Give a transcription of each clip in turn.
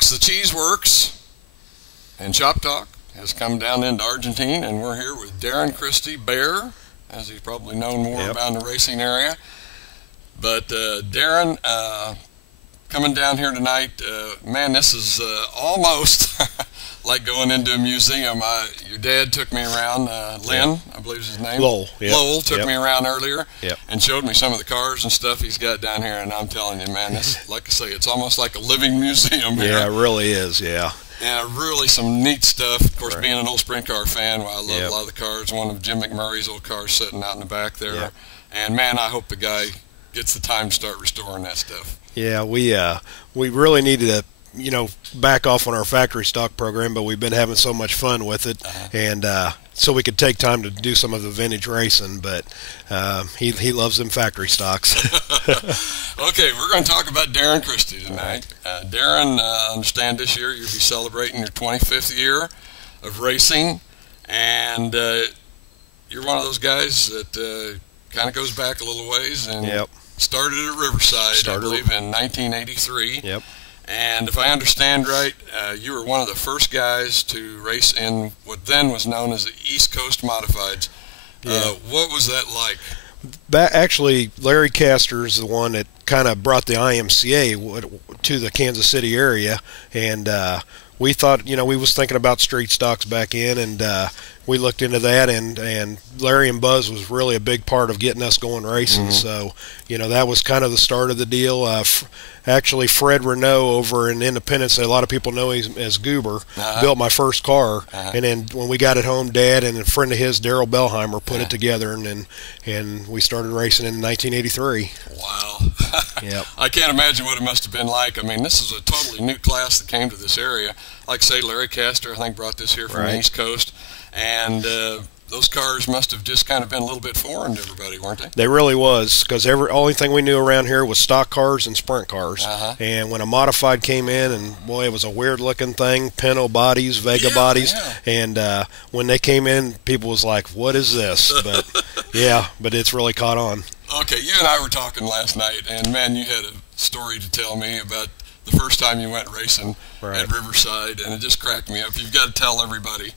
folks, the Cheese Works and Shop Talk has come down into Argentine, and we're here with Darrin Christy-Bear, as he's probably known more about the racing area. But Darrin, coming down here tonight, man, this is almost like going into a museum. Your dad took me around, Lynn, I believe is his name. Lowell. Yep. Lowell took me around earlier Yep. and showed me some of the cars and stuff he's got down here, and I'm telling you, man, this, like I say, it's almost like a living museum here. Yeah, it really is, yeah. And really some neat stuff. Of course, being an old sprint car fan, I love a lot of the cars. One of Jim McMurray's old cars sitting out in the back there. Yep. And, man, I hope the guy gets the time to start restoring that stuff. Yeah, we really needed to, back off on our factory stock program, but we've been having so much fun with it, and so we could take time to do some of the vintage racing, but he loves them factory stocks. Okay, we're going to talk about Darrin Christy tonight. Darrin, I understand this year you'll be celebrating your 25th year of racing, and you're one of those guys that kind of goes back a little ways and started at Riverside, I believe, in 1983. Yep. And if I understand right, you were one of the first guys to race in what then was known as the East Coast Modifieds. What was that like? Actually, Larry Castor's the one that kind of brought the IMCA to the Kansas City area, and we thought, we was thinking about street stocks back in, and we looked into that, and Larry and Buzz was really a big part of getting us going racing. So, that was kind of the start of the deal. Actually, Fred Renault over in Independence, a lot of people know him as Goober, built my first car. And then when we got it home, Dad and a friend of his, Daryl Bellheimer, put it together, and we started racing in 1983. Wow. Yep. I can't imagine what it must have been like. I mean, this is a totally new class that came to this area. Like, say, Larry Castor, I think, brought this here from the East Coast. And those cars must have just kind of been a little bit foreign to everybody, weren't they? They really was, because only thing we knew around here was stock cars and sprint cars. And when a modified came in, and boy, it was a weird-looking thing, Pinto bodies, Vega bodies, and when they came in, people was like, "What is this?" But but it's really caught on. Okay, you and I were talking last night, and man, you had a story to tell me about the first time you went racing at Riverside, and it just cracked me up. You've got to tell everybody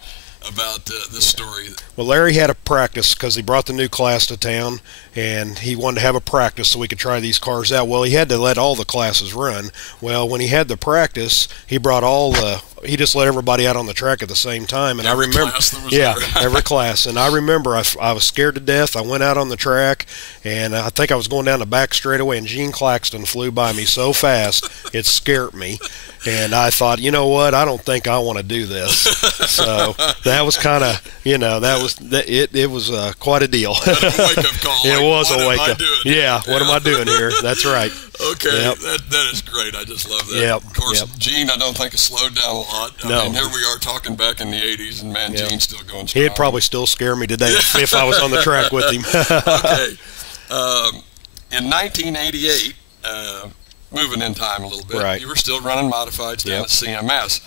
about this story. Well, Larry had a practice because he brought the new class to town, and he wanted to have a practice so we could try these cars out. Well, he had to let all the classes run. Well, when he had the practice, he brought he just let everybody out on the track at the same time. And every I remember, class there was every class. And I remember I was scared to death. I went out on the track, and I think I was going down the back straightaway, and Gene Claxton flew by me so fast it scared me. And I thought, you know what? I don't think I want to do this. So that was kind of, it was quite a deal. That was a wake-up call. It was a wake-up. Yeah, what am I doing here? That's right. Okay, that is great. I just love that. Yep. Of course, Gene, I don't think has slowed down a lot. I mean, here we are talking back in the 80s, and man, Gene's still going strong. He'd probably still scare me today if I was on the track with him. Okay. In 1988, moving in time a little bit, you were still running modifieds down at CMS.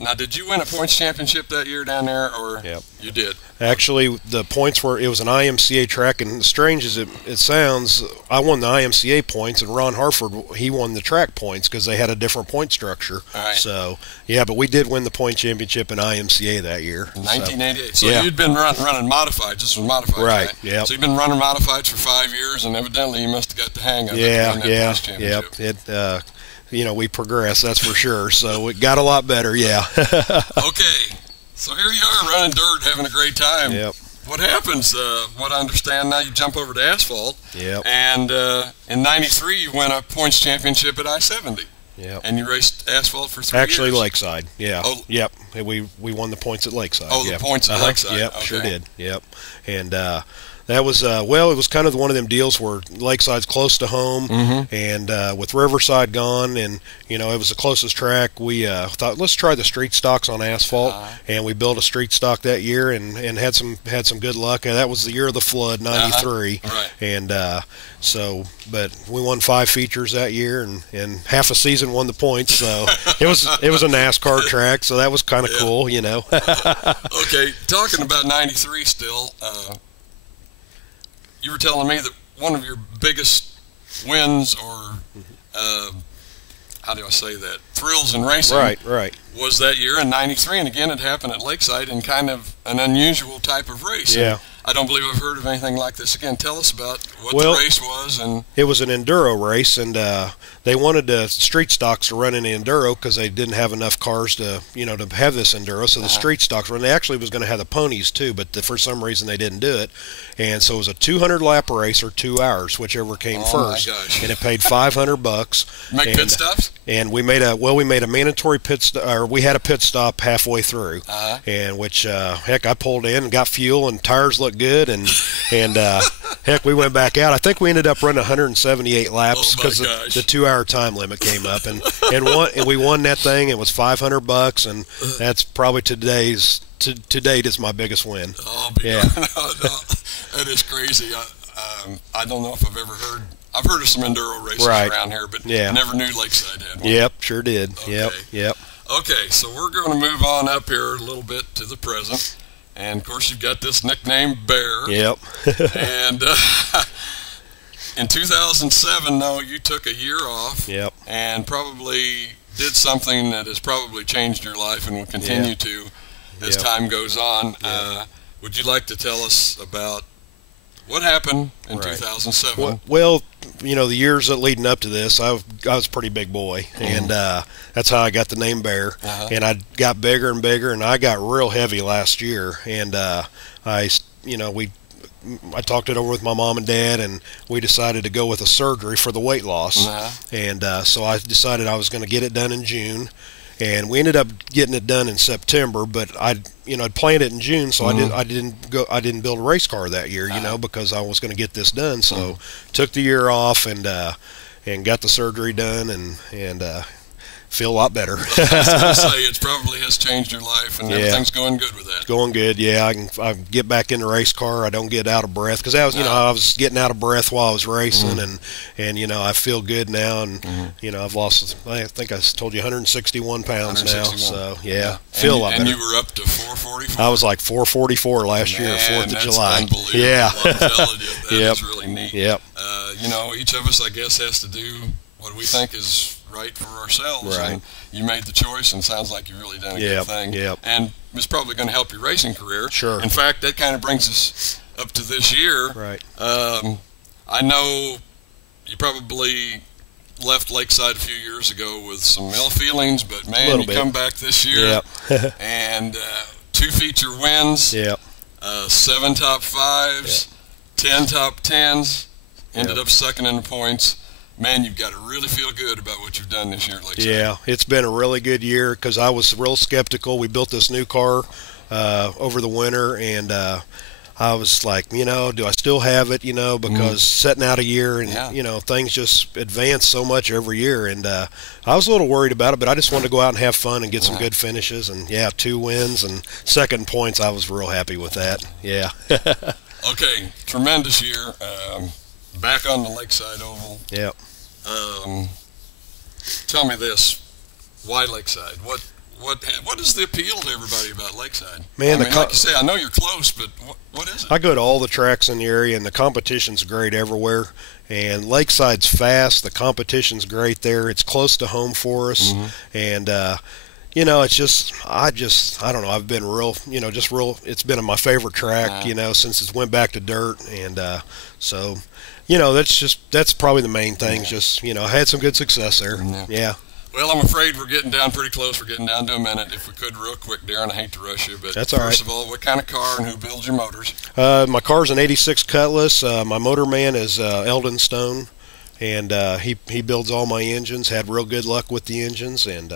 Now, did you win a points championship that year down there, or you did? Actually, the points it was an IMCA track, and as strange as it sounds, I won the IMCA points, and Ron Harford, he won the track points because they had a different point structure. So, but we did win the point championship in IMCA that year. 1988. So you'd been running modifieds. This was modifieds, right? Yeah. So you've been running modifieds for 5 years, and evidently you must have got the hang of it. We progressed, that's for sure. So it got a lot better, Okay. So here you are running dirt, having a great time. What happens? What I understand now, you jump over to asphalt. And in '93, you won a points championship at I-70. And you raced asphalt for 3 years. Actually, Lakeside. We won the points at Lakeside. Oh, the points at Lakeside. Sure did. And that was it was kind of one of them deals where Lakeside's close to home, and with Riverside gone, and it was the closest track, we thought, let's try the street stocks on asphalt, and we built a street stock that year, and had some good luck. That was the year of the flood, '93, and but we won 5 features that year, and half a season won the points. So it was a NASCAR track, so that was kind of cool, Okay, talking about '93 still. You were telling me that one of your biggest wins, or how do I say that, thrills in racing. Right. Was that year in '93, and again it happened at Lakeside in kind of an unusual type of race. Yeah. And I don't believe I've heard of anything like this again. Tell us about what Well, the race was. And it was an enduro race, and they wanted the street stocks to run in the enduro because they didn't have enough cars to to have this enduro. So the street stocks run. They actually was going to have the ponies too, but for some reason they didn't do it. And so it was a 200 lap race or 2 hours, whichever came first. My gosh. And it paid $500. Make pit stops. And we made a mandatory pit stop, or we had a pit stop halfway through, and which heck, I pulled in and got fuel, and tires looked good, and heck, we went back out. I think we ended up running 178 laps because the 2 hour time limit came up, and we won that thing. It was $500, and that's probably to date is my biggest win. Oh, yeah, no, that is crazy. I don't know if I've ever heard. I've heard of some enduro races around here, but never knew Lakeside had one. Yep, sure did. Okay. Yep. Okay, so we're going to move on up here a little bit to the present. And, of course, you've got this nickname, Bear. Yep. And in 2007, though, you took a year off. Yep. And probably did something that has probably changed your life and will continue to as time goes on. Would you like to tell us about what happened in 2007? Well, the years leading up to this, I was a pretty big boy, and that's how I got the name Bear. And I got bigger and bigger, and I got real heavy last year. And I talked it over with my mom and dad, and we decided to go with a surgery for the weight loss. And so I decided I was going to get it done in June. And we ended up getting it done in September, but I'd planned it in June, so I didn't build a race car that year, because I was going to get this done. So took the year off and got the surgery done and feel a lot better. I was going to say, it probably has changed your life, and everything's going good with that. It's going good, yeah. I get back in the race car. I don't get out of breath, because I was getting out of breath while I was racing, and I feel good now, and I've lost, I think I told you, 161 pounds now. So feel a lot better. And you were up to 444. I was like 444 last year, 4th of July. Unbelievable. Yeah, I'm telling you, that is really neat. Yep. Each of us, I guess, has to do what we think is right for ourselves. Right. And you made the choice, and sounds like you've really done a good thing. Yep. And it's probably going to help your racing career. Sure. In fact, that kind of brings us up to this year. Right. I know you probably left Lakeside a few years ago with some ill feelings, but man, you come back this year and 2 feature wins, 7 top 5s, 10 top 10s, ended up second in the points. Man, you've got to really feel good about what you've done this year at Lakeside. Yeah, it's been a really good year because I was real skeptical. We built this new car over the winter, and I was like, do I still have it, because setting out a year and, things just advance so much every year. And I was a little worried about it, but I just wanted to go out and have fun and get some good finishes. And, 2 wins and second points. I was real happy with that. Yeah. Okay, tremendous year. Back on the Lakeside Oval. Yep. Tell me this: why Lakeside? What is the appeal to everybody about Lakeside? Man, like you say, I know you're close, but what is it? I go to all the tracks in the area, and the competition's great everywhere. And Lakeside's fast. The competition's great there. It's close to home for us, and it's just, I don't know. I've been it's been my favorite track, since it went back to dirt. And so, that's probably the main thing. Just, I had some good success there. Yeah. Well, I'm afraid we're getting down pretty close. We're getting down to a minute. If we could, real quick, Darrin, I hate to rush you, but that's all right. First of all, what kind of car and who builds your motors? My car's an 86 Cutlass. My motor man is Eldon Stone, and he builds all my engines. Had real good luck with the engines, and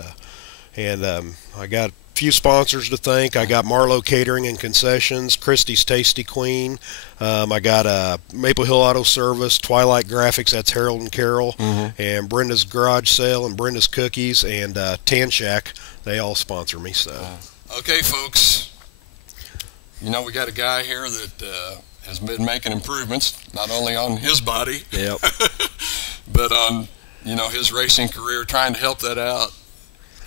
I got a few sponsors to thank. I got Marlowe Catering and Concessions, Christy's Tasty Queen. I got Maple Hill Auto Service, Twilight Graphics, that's Harold and Carol, and Brenda's Garage Sale and Brenda's Cookies, and Tan Shack. They all sponsor me. So, okay, folks. We got a guy here that has been making improvements, not only on his body, but on his racing career, trying to help that out.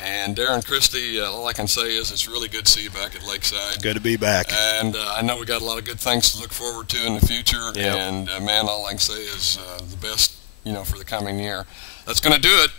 And Darrin, Christy, all I can say is it's really good to see you back at Lakeside. Good to be back. And I know we got a lot of good things to look forward to in the future. Yep. And man, all I can say is the best, for the coming year. That's going to do it.